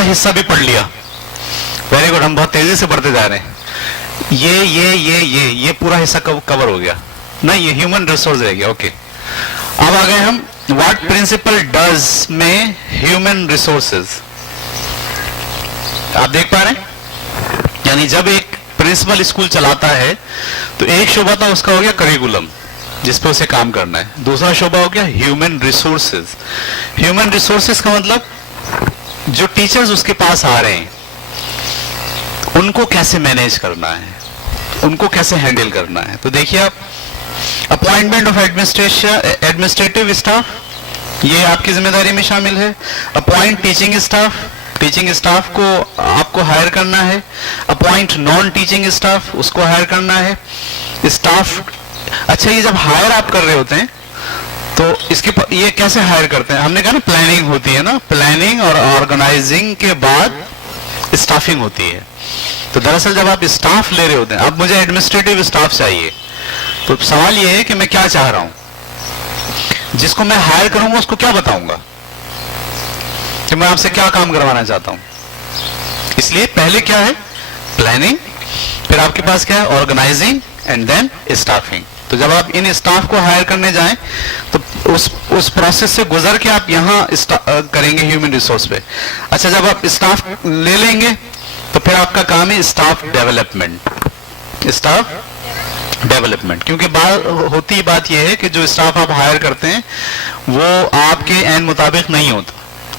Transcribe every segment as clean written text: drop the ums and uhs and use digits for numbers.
पूरा हिस्सा भी पढ़ लिया, वेरी गुड, हम बहुत तेजी से पढ़ते जा रहे हैं। ये पूरा हिस्सा कवर हो गया ना, ये ह्यूमन रिसोर्स रह गया। ओके, अब आ गए हम व्हाट प्रिंसिपल डज में ह्यूमन रिसोर्सेज। आप देख पा रहे हैं, यानी जब एक प्रिंसिपल स्कूल चलाता है तो एक शोभा तो उसका हो गया करिकुलम जिस पे उसे काम करना है, दूसरा शोभा हो गया ह्यूमन रिसोर्सेज। ह्यूमन रिसोर्सेज का मतलब जो टीचर्स उसके पास आ रहे हैं उनको कैसे मैनेज करना है, उनको कैसे हैंडल करना है। तो देखिए आप, अपॉइंटमेंट ऑफ एडमिनिस्ट्रेटिव स्टाफ, ये आपकी जिम्मेदारी में शामिल है। Appoint teaching staff, teaching staff को आपको हायर करना है। अपॉइंट नॉन टीचिंग स्टाफ, उसको हायर करना है। स्टाफ, अच्छा ये जब हायर आप कर रहे होते हैं तो ये कैसे हायर करते हैं? हमने कहा ना प्लानिंग होती है ना, प्लानिंग और ऑर्गेनाइजिंग के बाद स्टाफिंग होती है। तो दरअसल जब आप स्टाफ ले रहे होते हैं, अब मुझे एडमिनिस्ट्रेटिव स्टाफ चाहिए, तो सवाल ये है कि मैं क्या चाह रहा हूं, जिसको मैं हायर करूंगा उसको क्या बताऊंगा कि मैं आपसे क्या काम करवाना चाहता हूं। इसलिए पहले क्या है? प्लानिंग, फिर आपके पास क्या है? Organising and then staffing. तो जब आप इन स्टाफ को हायर करने जाएं तो उस प्रोसेस से गुजर के आप यहां करेंगे ह्यूमन रिसोर्स पे। अच्छा, जब आप स्टाफ ले लेंगे तो फिर आपका काम है स्टाफ डेवलपमेंट। स्टाफ डेवलपमेंट, क्योंकि बात यह है कि जो स्टाफ आप हायर करते हैं वो आपके एन मुताबिक नहीं होता,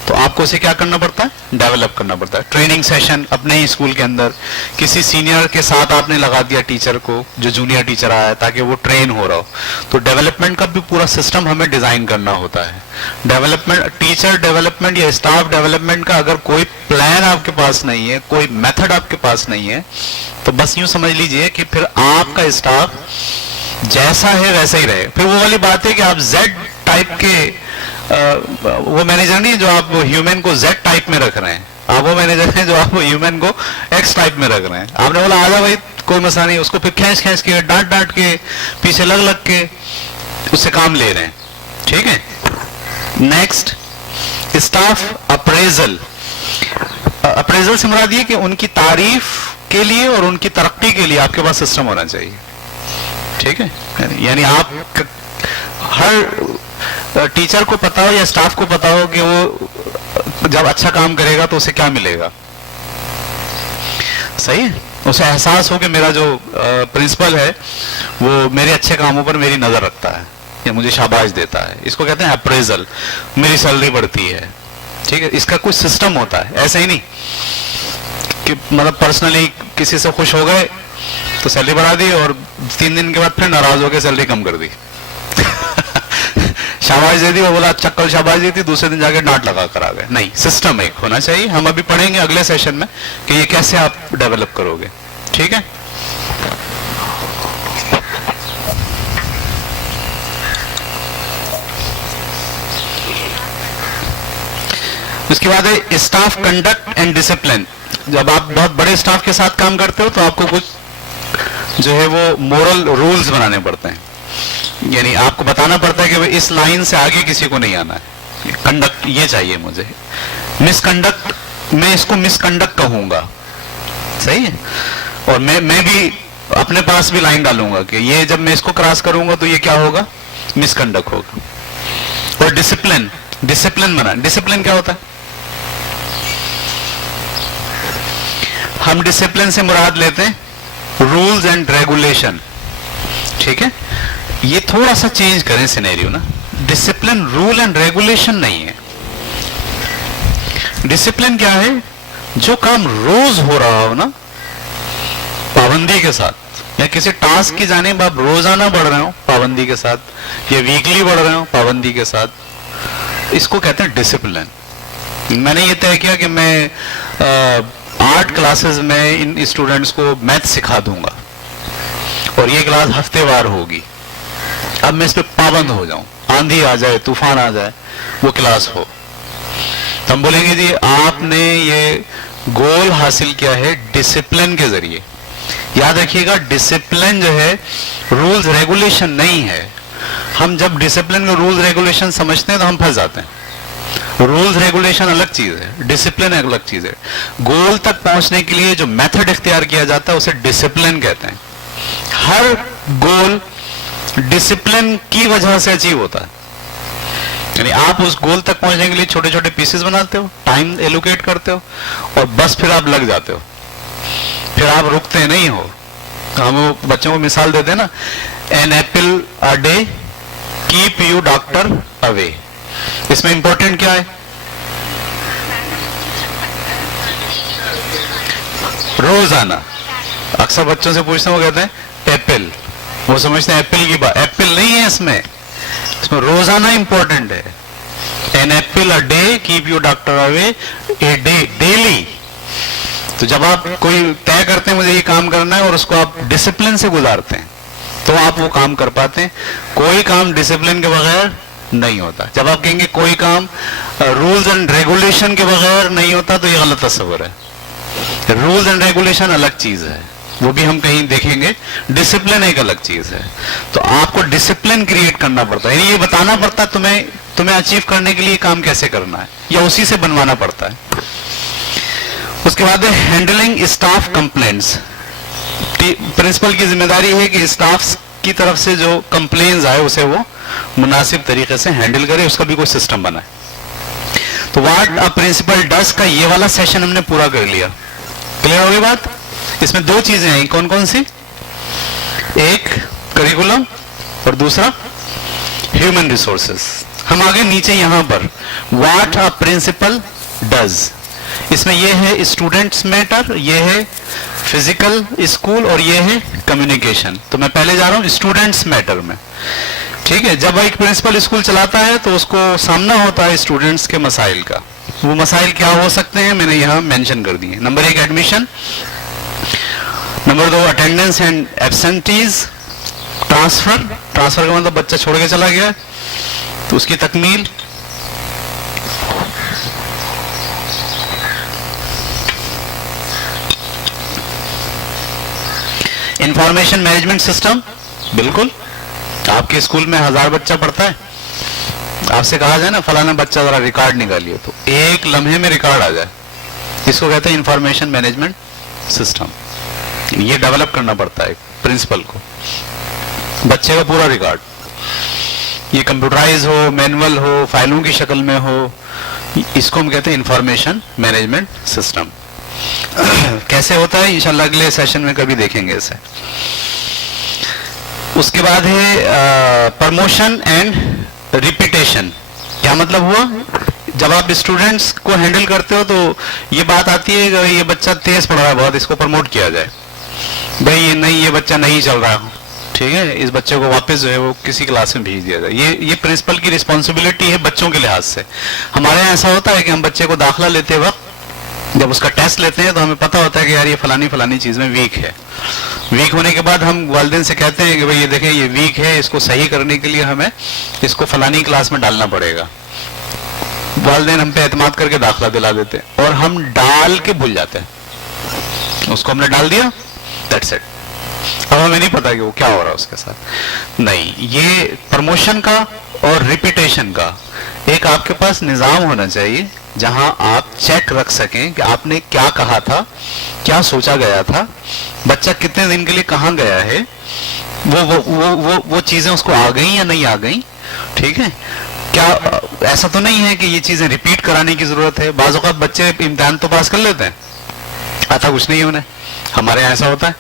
तो आपको उसे क्या करना पड़ता है? डेवलप करना पड़ता है। ट्रेनिंग सेशन अपने ही स्कूल के अंदर किसी सीनियर के साथ आपने लगा दिया टीचर को, जो जूनियर टीचर आया, ताकि वो ट्रेन हो रहा हो। तो डेवलपमेंट का भी पूरा सिस्टम हमें डिजाइन करना होता है। डेवलपमेंट, टीचर डेवलपमेंट या स्टाफ डेवलपमेंट का अगर कोई प्लान आपके पास नहीं है, कोई मेथड आपके पास नहीं है, तो बस यूं समझ लीजिए कि फिर आपका स्टाफ जैसा है वैसा ही रहे। फिर वो वाली बात है कि आप जेड टाइप के वो मैनेजर नहीं जो आप ह्यूमन को जेड टाइप में रख रहे हैं, आप वो मैनेजर हैं जो आप ह्यूमन को एक्स टाइप में रख रहे हैं। आपने बोला आजा भाई कोई मसला नहीं, उसको फिर खींच के डांट के पीछे लग के उससे काम ले रहे हैं। ठीक है, नेक्स्ट स्टाफ अप्रेजल। अप्रेजल से मुराद ये कि उनकी तारीफ के लिए और उनकी तरक्की के लिए आपके पास सिस्टम होना चाहिए। ठीक है, यानी आप हर टीचर को पता हो या स्टाफ को पता हो कि वो जब अच्छा काम करेगा तो उसे क्या मिलेगा। सही है, उसे एहसास हो कि मेरा जो प्रिंसिपल है वो मेरे अच्छे कामों पर मेरी नजर रखता है या मुझे शाबाश देता है। इसको कहते हैं अप्रेजल। मेरी सैलरी बढ़ती है। ठीक है, इसका कुछ सिस्टम होता है, ऐसे ही नहीं कि मतलब पर्सनली किसी से खुश हो गए तो सैलरी बढ़ा दी और 3 दिन के बाद फिर नाराज हो गए सैलरी कम कर दी। शाबाश दे दी, वो बोला अच्छा कल शाबाश दी थी, दूसरे दिन जाके डांट लगा कर आ गए। नहीं, सिस्टम एक होना चाहिए। हम अभी पढ़ेंगे अगले सेशन में कि ये कैसे आप डेवलप करोगे। ठीक है, उसके बाद है स्टाफ कंडक्ट एंड डिसिप्लिन। जब आप बहुत बड़े स्टाफ के साथ काम करते हो तो आपको कुछ जो है वो मोरल रूल्स बनाने पड़ते हैं, यानी आपको बताना पड़ता है कि भाई इस लाइन से आगे किसी को नहीं आना है। कंडक्ट ये चाहिए मुझे। मिसकंडक्ट, मैं इसको मिसकंडक्ट कहूंगा। सही है, और मैं भी अपने पास भी लाइन डालूंगा कि ये जब मैं इसको क्रॉस करूंगा तो ये क्या होगा? मिसकंडक्ट होगा। और डिसिप्लिन, डिसिप्लिन बना। डिसिप्लिन क्या होता है? हम डिसिप्लिन से मुराद लेते हैं रूल्स एंड रेगुलेशन। ठीक है, ये थोड़ा सा चेंज करें सिनेरियो ना। डिसिप्लिन रूल एंड रेगुलेशन नहीं है। डिसिप्लिन क्या है? जो काम रोज हो रहा हो ना पाबंदी के साथ, या किसी टास्क की जानिब आप रोजाना बढ़ रहे हो पाबंदी के साथ, या वीकली बढ़ रहे हो पाबंदी के साथ, इसको कहते हैं डिसिप्लिन। मैंने ये तय किया कि मैं 8 क्लासेस में इन स्टूडेंट्स को मैथ सिखा दूंगा और ये क्लास हफ्तेवार होगी। अब मैं इस पे पाबंद हो जाऊं, आंधी आ जाए, तूफान आ जाए, वो क्लास हो, तो हम बोलेंगे जी आपने ये गोल हासिल किया है डिसिप्लिन के जरिए। याद रखिएगा, डिसिप्लिन जो है रूल्स रेगुलेशन नहीं है। हम जब डिसिप्लिन में रूल्स रेगुलेशन समझते हैं तो हम फंस जाते हैं। रूल्स रेगुलेशन अलग चीज है, डिसिप्लिन अलग चीज है। गोल तक पहुंचने के लिए जो मेथड इख्तियार किया जाता है उसे डिसिप्लिन कहते हैं। हर गोल डिसिप्लिन की वजह से अचीव होता है। यानी आप उस गोल तक पहुंचने के लिए छोटे छोटे पीसेस बनाते हो, टाइम एलोकेट करते हो और बस फिर आप लग जाते हो, फिर आप रुकते नहीं हो। हम बच्चों को मिसाल देते हैं ना, an apple a day keep you doctor away. इसमें इंपॉर्टेंट क्या है? रोजाना। अक्सर बच्चों से पूछते हैं, वो कहते हैं एप्पल, वो समझते हैं एप्पल की बात, एप्पल नहीं है इसमें रोजाना इंपॉर्टेंट है। An apple a day keep you doctor away, a day, daily. तो जब आप कोई तय करते हैं मुझे ये काम करना है और उसको आप डिसिप्लिन से गुजारते हैं तो आप वो काम कर पाते हैं। कोई काम डिसिप्लिन के बगैर नहीं होता। जब आप कहेंगे कोई काम रूल्स एंड रेगुलेशन के बगैर नहीं होता तो ये गलत तस्वर है। रूल्स एंड रेगुलेशन अलग चीज है, वो भी हम कहीं देखेंगे। डिसिप्लिन एक अलग चीज है। तो आपको डिसिप्लिन क्रिएट करना पड़ता है, ये बताना पड़ता है तुम्हें अचीव करने के लिए काम कैसे करना है, या उसी से बनवाना पड़ता है। उसके बाद है हैंडलिंग स्टाफ कंप्लेंट्स। प्रिंसिपल की जिम्मेदारी है कि स्टाफ की तरफ से जो कंप्लेंट्स आए उसे वो मुनासिब तरीके से हैंडल करे, उसका भी कोई सिस्टम बनाए। तो व्हाट अ प्रिंसिपल डज का ये वाला सेशन हमने पूरा कर लिया। क्लियर हो गई बात? इसमें दो चीजें आई, कौन कौन सी? एक करिकुलम और दूसरा ह्यूमन रिसोर्सेस। हम आगे नीचे यहां पर व्हाट अ प्रिंसिपल डज, इसमें ये है स्टूडेंट्स मैटर, ये है फिजिकल स्कूल और ये है कम्युनिकेशन। तो मैं पहले जा रहा हूं स्टूडेंट्स मैटर में। ठीक है, जब एक प्रिंसिपल स्कूल चलाता है तो उसको सामना होता है स्टूडेंट्स के मसाइल का। वो मसाइल क्या हो सकते हैं मैंने यहां मेंशन कर दिए। Number 1 admission, number 2 attendance and absentees, transfer का मतलब बच्चा छोड़ के चला गया तो उसकी तकमील, इंफॉर्मेशन मैनेजमेंट सिस्टम। बिल्कुल, आपके स्कूल में 1000 बच्चा पढ़ता है, आपसे कहा जाए ना फलाना बच्चा जरा रिकॉर्ड निकालिए तो एक लम्हे में रिकॉर्ड आ जाए, इसको कहते हैं इंफॉर्मेशन मैनेजमेंट सिस्टम। ये डेवलप करना पड़ता है प्रिंसिपल को, बच्चे का पूरा रिकॉर्ड, ये कंप्यूटराइज हो, मैनुअल हो, फाइलों की शक्ल में हो, इसको हम कहते हैं इंफॉर्मेशन मैनेजमेंट सिस्टम। कैसे होता है इंशाल्लाह अगले सेशन में कभी देखेंगे इसे। उसके बाद है प्रमोशन एंड रिपीटेशन। क्या मतलब हुआ? जब आप स्टूडेंट्स को हैंडल करते हो तो ये बात आती है कि ये बच्चा तेज पढ़ रहा है बहुत, इसको प्रमोट किया जाए। भाई ये नहीं, ये बच्चा नहीं चल रहा, ठीक है, इस बच्चे को वापस जो है वो किसी क्लास में भेज दिया जाए। ये प्रिंसिपल की रिस्पॉन्सिबिलिटी है बच्चों के लिहाज से। हमारे यहाँ ऐसा होता है कि हम बच्चे को दाखिला लेते वक्त जब उसका टेस्ट लेते हैं तो हमें पता होता है कि यार ये फलानी चीज में वीक है। वीक होने के बाद हम वालिदैन से कहते हैं कि भाई ये देखें ये वीक है, इसको सही करने के लिए हमें इसको फलानी क्लास में डालना पड़ेगा। वालिदैन हम पे एतमाद करके दाखिला दिला देते हैं और हम डाल के भूल जाते हैं। उसको हमने डाल दिया, दैट्स इट। अब हमें नहीं पता कि वो क्या हो रहा है उसके साथ। नहीं, ये प्रमोशन का और रिपीटेशन का एक आपके पास निजाम होना चाहिए जहां आप चेक रख सकें कि आपने क्या कहा था, क्या सोचा गया था, बच्चा कितने दिन के लिए कहां गया है, वो चीजें उसको आ गई या नहीं आ गई। ठीक है, क्या ऐसा तो नहीं है कि ये चीजें रिपीट कराने की जरूरत है। बाज़ औक़ात बच्चे इम्तिहान तो पास कर लेते हैं, आता कुछ नहीं उन्हें। हमारे यहाँ ऐसा होता है,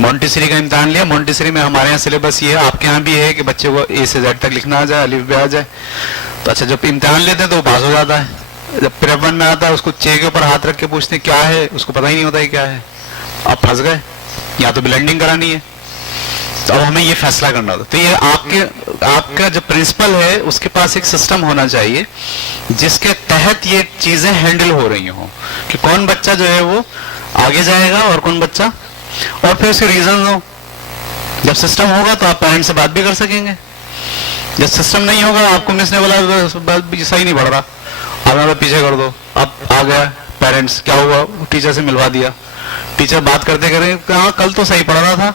मोंटेसरी का इम्तिहान लिया, मोंटेसरी में हमारे यहाँ सिलेबस ये है, आपके यहाँ भी है कि बच्चे को ए से जेड तक लिखना आ जाए, अलिफ बे आ जाए। तो अच्छा, जब इम्तिहान लेते हैं तो वो पास हो जाता है। जब प्रेप में आता है उसको चे के ऊपर हाथ रख के पूछते हैं क्या है, उसको पता ही नहीं होता है क्या है। आप फंस गए, या तो ब्लेंडिंग करानी है। तो अब हमें ये फैसला करना होता। तो ये आपका जो प्रिंसिपल है उसके पास एक सिस्टम होना चाहिए जिसके तहत ये चीजें हैंडल हो रही हो कि कौन बच्चा जो है वो आगे जाएगा और कौन बच्चा, और फिर उसके रीजन हो। जब सिस्टम होगा तो आप पेरेंट्स से बात भी कर सकेंगे। जब सिस्टम नहीं होगा, आपको मिस ने बोला सही नहीं पढ़ रहा, आप पीछे कर दो, अब आ गया पेरेंट्स, क्या हुआ, टीचर से मिलवा दिया। टीचर बात करते करें, हाँ कल तो सही पढ़ रहा था,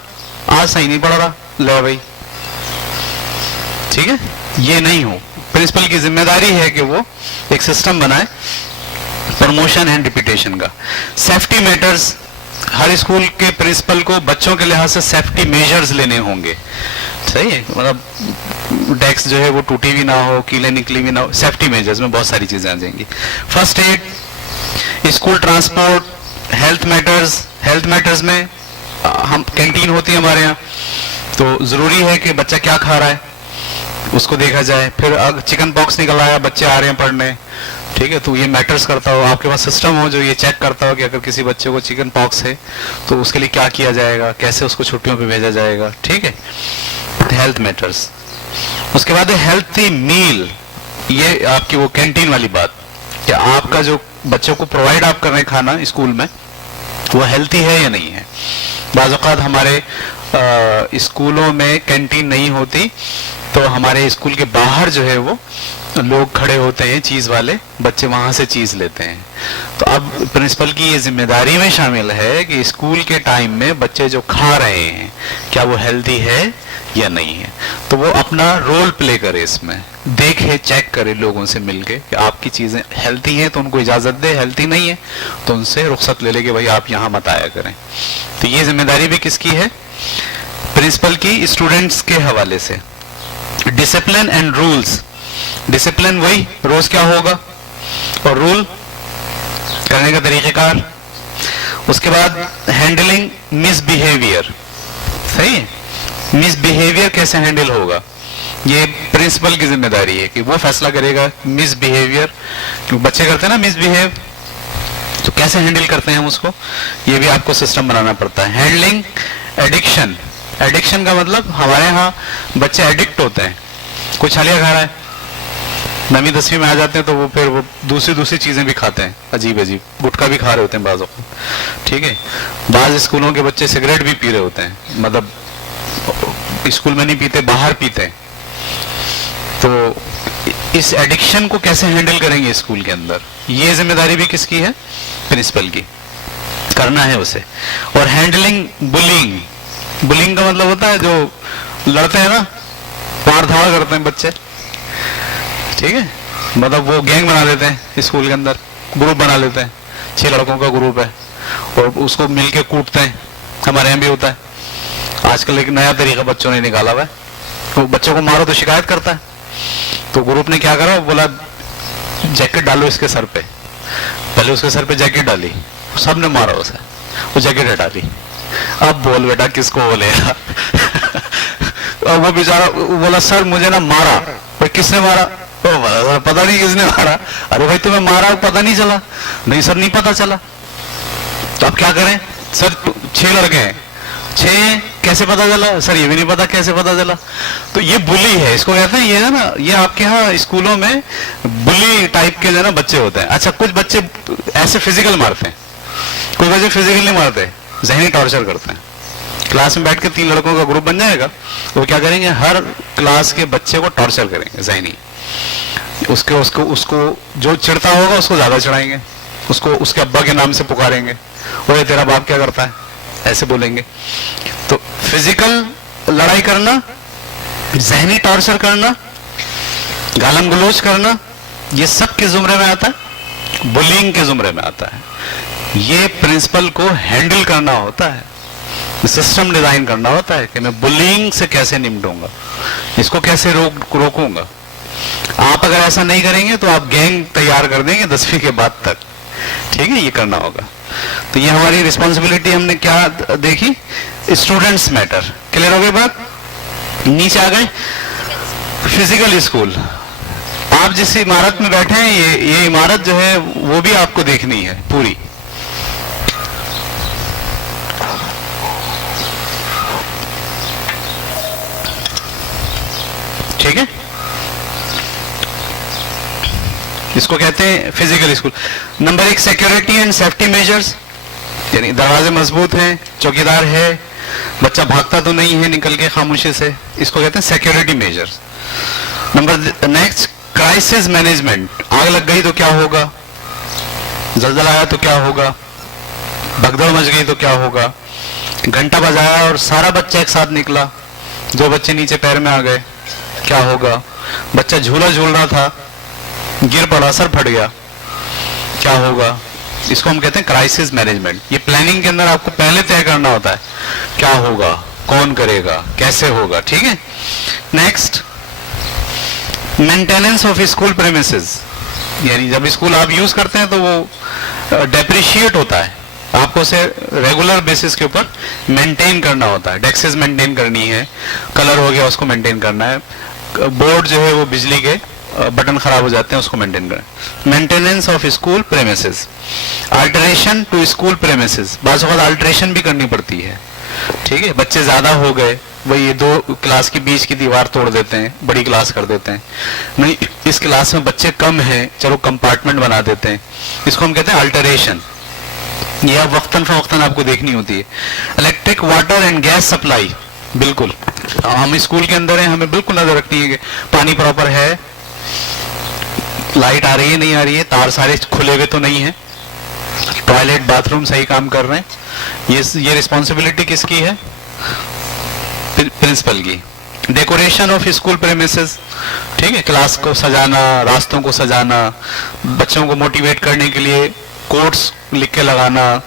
आज सही नहीं पढ़ रहा, ले भाई। ठीक है, ये नहीं हो। प्रिंसिपल की जिम्मेदारी है कि वो एक सिस्टम बनाए प्रमोशन एंड रिपीटेशन का। सेफ्टी मैटर्स, हर स्कूल के प्रिंसिपल को बच्चों के लिहाज से सेफ्टी मेजर्स लेने होंगे, सही है, मतलब डेस्क जो है वो टूटी भी ना हो, कीले निकली भी ना हो, सेफ्टी मेजर्स में बहुत सारी चीजें आ जाएंगी। First aid, school transport, health matters, health matters में हम कैंटीन होती है हमारे यहाँ, तो जरूरी है कि बच्चा क्या खा रहा है उसको देखा जाए। फिर अगर चिकन पॉक्स निकल आया, बच्चे आ रहे हैं पढ़ने, ठीक है, तो ये मैटर्स करता हो, आपके पास सिस्टम हो जो ये चेक करता हो कि अगर किसी बच्चे को चिकन पॉक्स है तो उसके लिए क्या किया जाएगा, कैसे उसको छुट्टियों पे भेजा जाएगा, ठीक है, हेल्थ मैटर्स। उसके बाद हेल्थी मील, ये आपकी वो कैंटीन वाली बात कि आपका जो बच्चों को प्रोवाइड आप कर रहे हैं खाना स्कूल में वो हेल्थी है या नहीं है। बाज़ औक़ात हमारे स्कूलों में कैंटीन नहीं होती तो हमारे स्कूल के बाहर जो है वो लोग खड़े होते हैं चीज वाले, बच्चे वहां से चीज लेते हैं। तो अब प्रिंसिपल की ये जिम्मेदारी में शामिल है कि स्कूल के टाइम में बच्चे जो खा रहे हैं क्या वो हेल्दी है या नहीं है, तो वो अपना रोल प्ले करे, इसमें देखे, चेक करे लोगों से मिलके कि आपकी चीजें हेल्दी हैं तो उनको इजाजत दे, हेल्दी नहीं है तो उनसे रुख्सत ले ले कि भाई आप यहाँ मत आया करें। तो ये जिम्मेदारी भी किसकी है, प्रिंसिपल की, स्टूडेंट्स के हवाले से। डिसिप्लिन एंड रूल्स, डिसिप्लिन वही रोज क्या होगा और रूल करने का तरीकेकार। उसके बाद हैंडलिंग मिसबिहेवियर, सही है, मिसबिहेवियर कैसे हैंडल होगा ये प्रिंसिपल की जिम्मेदारी है कि वो फैसला करेगा। मिसबिहेवियर, क्योंकि बच्चे करते हैं ना मिसबिहेव, तो कैसे हैंडल करते हैं हम उसको, ये भी आपको सिस्टम बनाना पड़ता है। हैंडलिंग एडिक्शन, एडिक्शन का मतलब हमारे यहाँ बच्चे एडिक्ट होते हैं, कोई छालिया खा रहा है, 9वीं 10वीं में आ जाते हैं तो वो फिर वो दूसरी चीजें भी खाते हैं, अजीब अजीब गुटखा भी खा रहे होते हैं बाज़ों को, ठीक है। बाज़ स्कूलों के बच्चे सिगरेट भी पी रहे होते हैं, मतलब स्कूल में नहीं पीते, बाहर पीते हैं। तो इस एडिक्शन को कैसे हैंडल करेंगे स्कूल के अंदर, ये जिम्मेदारी भी किसकी है, प्रिंसिपल की, करना है उसे। और हैंडलिंग बुलिंग, बुलिंग का मतलब होता है जो लड़ते हैं ना, मार धाड़ करते हैं बच्चे, ठीक है, मतलब वो गैंग बना लेते हैं स्कूल के अंदर, ग्रुप बना लेते हैं, 6 लड़कों का ग्रुप है और उसको मिलके कूटते हैं। हमारे यहाँ भी होता है आजकल, एक नया तरीका बच्चों ने निकाला हुआ है, तो बच्चों को मारो तो शिकायत करता है, तो ग्रुप ने क्या करा, बोला जैकेट डालो इसके सर पे, पहले उसके सर पे जैकेट डाली, सबने मारा उसे, वो जैकेट हटा ली, अब बोल बेटा किसको बोलेगा और वो बेचारा बोला सर मुझे ना मारा, भाई किसने मारा, पता नहीं किसने मारा, अरे भाई तुम्हें मारा पता नहीं चला, नहीं सर नहीं पता चला, तो अब क्या करें सर, 6 लड़के हैं, 6 कैसे पता चला सर, ये भी नहीं पता कैसे पता चला। तो ये बुली है, इसको कहते हैं, ये है ना, ये आपके यहाँ स्कूलों में बुली टाइप के जो ना बच्चे होते हैं। अच्छा, कुछ बच्चे ऐसे फिजिकल मारते हैं, कुछ बच्चे फिजिकल नहीं मारते, जहनी टॉर्चर करते हैं। क्लास में बैठ के 3 लड़कों का ग्रुप बन जाएगा, वो क्या करेंगे, हर क्लास के बच्चे को टॉर्चर करेंगे जहनी, उसको जो चिढ़ता होगा उसको ज्यादा चढ़ाएंगे, उसको उसके अब्बा के नाम से पुकारेंगे, ओए तेरा बाप क्या करता है, ऐसे बोलेंगे। तो फिजिकल लड़ाई करना, जहनी टॉर्चर करना, गालम गलोच करना, ये सब के जुमरे में आता है, बुलिंग के जुमरे में आता है। ये प्रिंसिपल को हैंडल करना होता है, सिस्टम डिजाइन करना होता है कि मैं बुलिंग से कैसे निपटूंगा, इसको कैसे रोकूंगा। आप अगर ऐसा नहीं करेंगे तो आप गैंग तैयार कर देंगे 10वीं के बाद तक, ठीक है, ये करना होगा। तो ये हमारी रिस्पॉन्सिबिलिटी हमने क्या देखी, स्टूडेंट्स मैटर, क्लियर हो गई बात। नीचे आ गए, फिजिकल स्कूल, आप जिस इमारत में बैठे हैं ये इमारत जो है वो भी आपको देखनी है पूरी, ठीक है, इसको कहते हैं physical school. Number 1 security and safety measures, यानी दरवाजे मजबूत हैं, चौकीदार है, बच्चा भागता तो नहीं है निकल के खामोशी से, इसको कहते हैं security measures. Number next crisis management, आग लग गई तो क्या होगा, जलजला आया तो क्या होगा, भगदड़ मच गई तो क्या होगा, घंटा बजाया और सारा बच्चा एक साथ निकला, जो बच्चे नीचे पैर में आ गए क्या होगा, बच्चा झूला झूल रहा था, गिर पड़ा, सर फट गया, क्या होगा? इसको हम कहते हैं क्राइसिस मैनेजमेंट। ये प्लानिंग के अंदर आपको पहले तय करना होता है क्या होगा, कौन करेगा, कैसे होगा, ठीक है। Next, maintenance of school premises, यानी जब स्कूल आप यूज करते हैं तो वो डेप्रिशिएट होता है, आपको उसे रेगुलर बेसिस के ऊपर मेंटेन करना होता है। डेस्केस मेंटेन करनी है, कलर हो गया उसको मेंटेन करना है, बोर्ड जो है वो बिजली के बटन खराब हो जाते हैं उसको मेंटेन करें। Maintenance of school premises, alteration to school premises, बाज़ वक़्त अल्टरेशन भी करनी पड़ती है, ठीक है। बच्चे ज्यादा हो गए, वही ये 2 क्लास के बीच की दीवार तोड़ देते हैं, बड़ी क्लास कर देते हैं। नहीं, इस क्लास में बच्चे कम हैं, चलो कंपार्टमेंट बना देते हैं, इसको हम कहते हैं अल्टरेशन। ये अब वक्तन फवक्तन आपको देखनी होती है। Electric, water and gas supply, बिल्कुल हम स्कूल के अंदर हैं, हमें बिल्कुल नजर रखनी है कि पानी प्रॉपर है, लाइट आ रही है नहीं आ रही है, तार सारे खुले हुए तो नहीं है, टॉयलेट बाथरूम सही काम कर रहे हैं। ये रिस्पॉन्सिबिलिटी किसकी है? प्रिंसिपल की। डेकोरेशन ऑफ स्कूल प्रेमिसेस, ठीक है, क्लास को सजाना, रास्तों को सजाना, बच्चों को मोटिवेट करने के लिए कोट्स लिख के लगाना,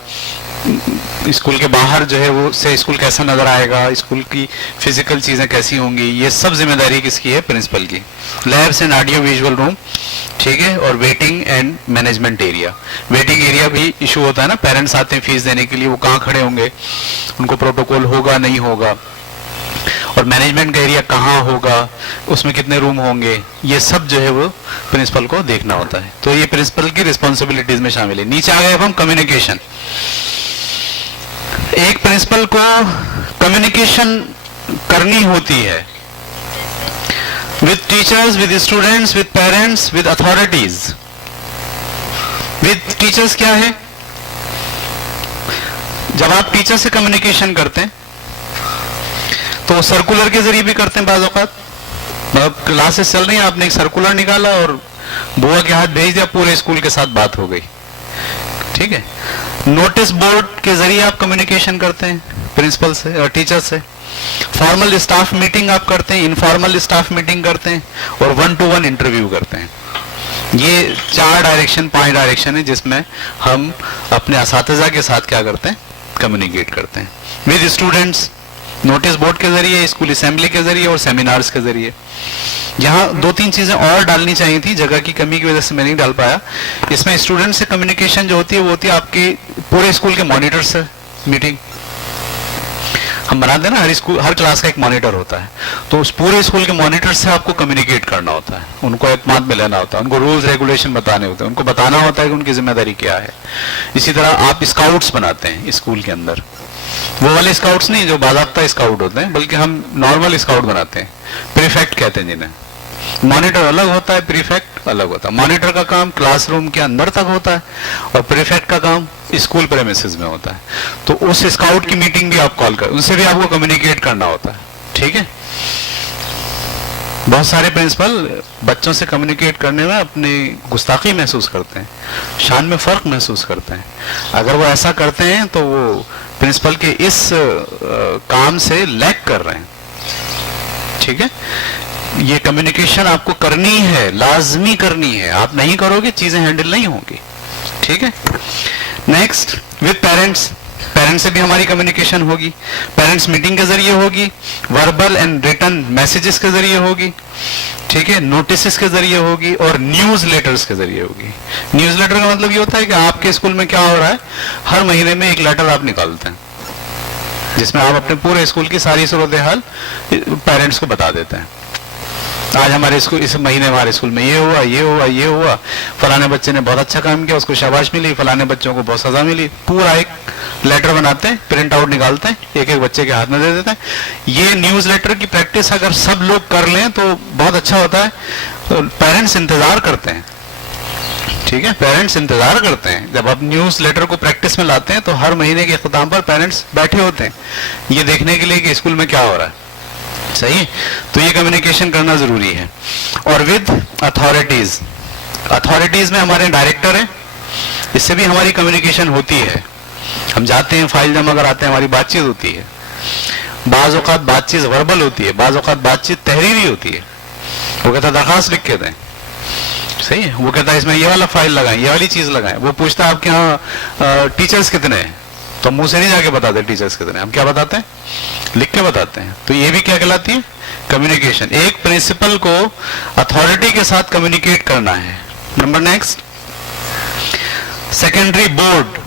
स्कूल के बाहर जो है वो से स्कूल कैसा नजर आएगा, स्कूल की फिजिकल चीजें कैसी होंगी, ये सब जिम्मेदारी किसकी है? प्रिंसिपल की। Labs and audio visual room, ठीक है, और waiting and management area. Waiting area भी इशू होता है ना, पेरेंट्स आते हैं फीस देने के लिए, वो कहाँ खड़े होंगे, उनको प्रोटोकॉल होगा नहीं होगा, और मैनेजमेंट का एरिया कहाँ होगा, उसमें कितने रूम होंगे, ये सब जो है वो प्रिंसिपल को देखना होता है। तो ये प्रिंसिपल की रिस्पॉन्सिबिलिटीज में शामिल है। नीचे आ गए अब हम कम्युनिकेशन। एक प्रिंसिपल को कम्युनिकेशन करनी होती है with teachers, with students, with parents, with authorities. With teachers क्या है? जब आप टीचर से कम्युनिकेशन करते हैं तो सर्कुलर के जरिए भी करते हैं बाज़ औक़ात, मतलब क्लासेस चल रही हैं, आपने एक सर्कुलर निकाला और बुआ के हाथ भेज दिया, पूरे स्कूल के साथ बात हो गई, ठीक है। नोटिस बोर्ड के जरिए आप कम्युनिकेशन करते हैं प्रिंसिपल से और टीचर से। फॉर्मल स्टाफ मीटिंग आप करते हैं, इनफॉर्मल स्टाफ मीटिंग करते हैं, और 1-to-1 इंटरव्यू करते हैं। ये 4 डायरेक्शन 5 डायरेक्शन है जिसमें हम अपने असातिज़ा के साथ क्या करते हैं? कम्युनिकेट करते हैं। विद स्टूडेंट्स, नोटिस बोर्ड के जरिए, स्कूल असेंबली के जरिए और सेमिनार्स के जरिए। यहाँ 2-3 चीजें और डालनी चाहिए थी, जगह की कमी की वजह से मैं नहीं डाल पाया। इसमें स्टूडेंट से कम्युनिकेशन जो होती है वो होती है आपके पूरे स्कूल के मॉनिटर से मीटिंग। हम बनाते हैं ना, हर स्कूल हर क्लास का एक मॉनिटर होता है, तो उस पूरे स्कूल के मॉनिटर से आपको कम्युनिकेट करना होता है, उनको एतमाद में लेना होता है, उनको रूल्स रेगुलेशन बताने होते हैं, उनको बताना होता है कि उनकी जिम्मेदारी क्या है। इसी तरह आप स्काउट्स बनाते हैं स्कूल के अंदर, वो वाले स्काउट्स नहीं जो बाज़ाब्ता स्काउट होते हैं, बल्कि हम नॉर्मल स्काउट बनाते हैं, प्रीफेक्ट कहते हैं जिन्हें। मॉनिटर अलग होता है, प्रीफेक्ट अलग होता है। मॉनिटर का काम क्लासरूम के अंदर तक होता है और प्रीफेक्ट का काम स्कूल प्रेमिसेस में होता है। तो उस स्काउट की मीटिंग भी आप कॉल कर, उनसे भी आपको कम्युनिकेट करना होता है, ठीक है। बहुत सारे प्रिंसिपल बच्चों से कम्युनिकेट करने में अपनी गुस्ताखी महसूस करते हैं, शान में फर्क महसूस करते हैं। अगर वो ऐसा करते हैं तो वो प्रिंसिपल के इस काम से लैग कर रहे हैं, ठीक है। ये कम्युनिकेशन आपको करनी है, लाजमी करनी है, आप नहीं करोगे चीजें हैंडल नहीं होंगी, ठीक है। नेक्स्ट, विद पेरेंट्स, पेरेंट्स से भी हमारी कम्युनिकेशन होगी, पेरेंट्स मीटिंग के जरिए होगी, वर्बल एंड रिटन मैसेजेस के जरिए होगी, ठीक है, नोटिस के जरिए होगी और न्यूज लेटर्स के जरिए होगी। न्यूज लेटर का मतलब ये होता है कि आपके स्कूल में क्या हो रहा है, हर महीने में एक लेटर आप निकालते हैं जिसमें आप अपने पूरे स्कूल की सारी सूरत हाल पेरेंट्स को बता देते हैं। आज हमारे स्कूल, इस महीने हमारे स्कूल में ये हुआ, ये हुआ, ये हुआ, फलाने बच्चे ने बहुत अच्छा काम किया, उसको शाबाश मिली, फलाने बच्चों को बहुत सजा मिली। पूरा एक लेटर बनाते हैं, प्रिंट आउट निकालते हैं, एक एक बच्चे के हाथ में दे देते हैं। ये न्यूज लेटर की प्रैक्टिस अगर सब लोग कर लें तो बहुत अच्छा होता है। तो पेरेंट्स इंतजार करते हैं, ठीक है, पेरेंट्स इंतजार करते हैं। जब आप न्यूज लेटर को प्रैक्टिस में लाते हैं तो हर महीने के इख्तिताम पर पेरेंट्स बैठे होते हैं ये देखने के लिए कि स्कूल में क्या हो रहा है, सही है। तो ये कम्युनिकेशन करना जरूरी है। और विद अथॉरिटीज, अथॉरिटीज में हमारे डायरेक्टर हैं, इससे भी हमारी कम्युनिकेशन होती है। हम जाते हैं, फाइल जमा कराते हैं, हमारी बातचीत होती है। बाज़ औक़ात बातचीत वर्बल होती है, बाज़ औक़ात बातचीत तहरीरी होती है। वो कहता दरखास्त लिख के दें, सही है। वो कहता है इसमें ये वाला फाइल लगाएं, ये वाली चीज लगाएं। वो पूछता है आपके यहाँ टीचर्स कितने हैं, तो मुंह से नहीं जाके बताते टीचर्स कितने, हम क्या बताते हैं, लिख के बताते हैं। तो ये भी क्या कहलाती है, कम्युनिकेशन। एक प्रिंसिपल को अथॉरिटी के साथ कम्युनिकेट करना है। नंबर नेक्स्ट, सेकेंडरी बोर्ड,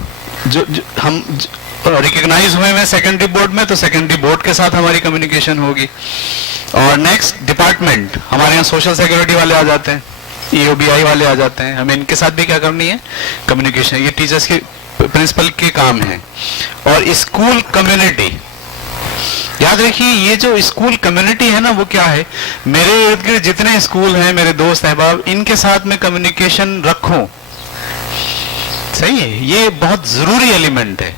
जो हम रिकॉग्नाइज हुए हैं सेकेंडरी बोर्ड में, तो सेकेंडरी बोर्ड के साथ हमारी कम्युनिकेशन होगी। और नेक्स्ट, डिपार्टमेंट, हमारे यहाँ सोशल सिक्योरिटी वाले आ जाते हैं, EOBI वाले आ जाते हैं, हमें इनके साथ भी क्या करनी है, कम्युनिकेशन। ये टीचर्स के प्रिंसिपल के काम है। और स्कूल कम्युनिटी, याद रखिए ये जो स्कूल कम्युनिटी है ना, वो क्या है, मेरे इर्द गिर्द जितने स्कूल हैं, मेरे दोस्त अहबाब, इनके साथ में कम्युनिकेशन रखूं, सही है। ये बहुत जरूरी एलिमेंट है।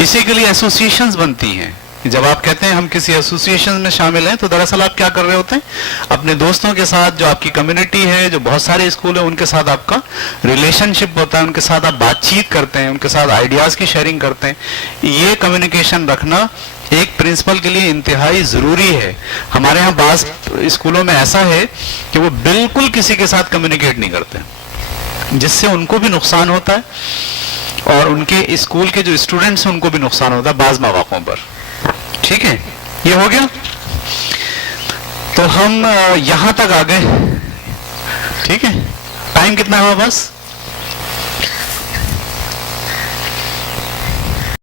इसी के लिए एसोसिएशंस बनती हैं। जब आप कहते हैं हम किसी एसोसिएशन में शामिल हैं, तो दरअसल आप क्या कर रहे होते हैं, अपने दोस्तों के साथ, जो आपकी कम्युनिटी है, जो बहुत सारे स्कूल है, उनके साथ आपका रिलेशनशिप होता है, उनके साथ आप बातचीत करते हैं, उनके साथ आइडियाज की शेयरिंग करते हैं। ये कम्युनिकेशन रखना एक प्रिंसिपल के लिए इंतहाई जरूरी है। हमारे यहाँ बास स्कूलों में ऐसा है कि वो बिल्कुल किसी के साथ कम्युनिकेट नहीं करते, जिससे उनको भी नुकसान होता है और उनके स्कूल के जो स्टूडेंट्स हैं उनको भी नुकसान होता है बाज मौकों पर। ठीक है, ये हो गया। तो हम यहां तक आ गए। ठीक है, टाइम कितना हुआ बस?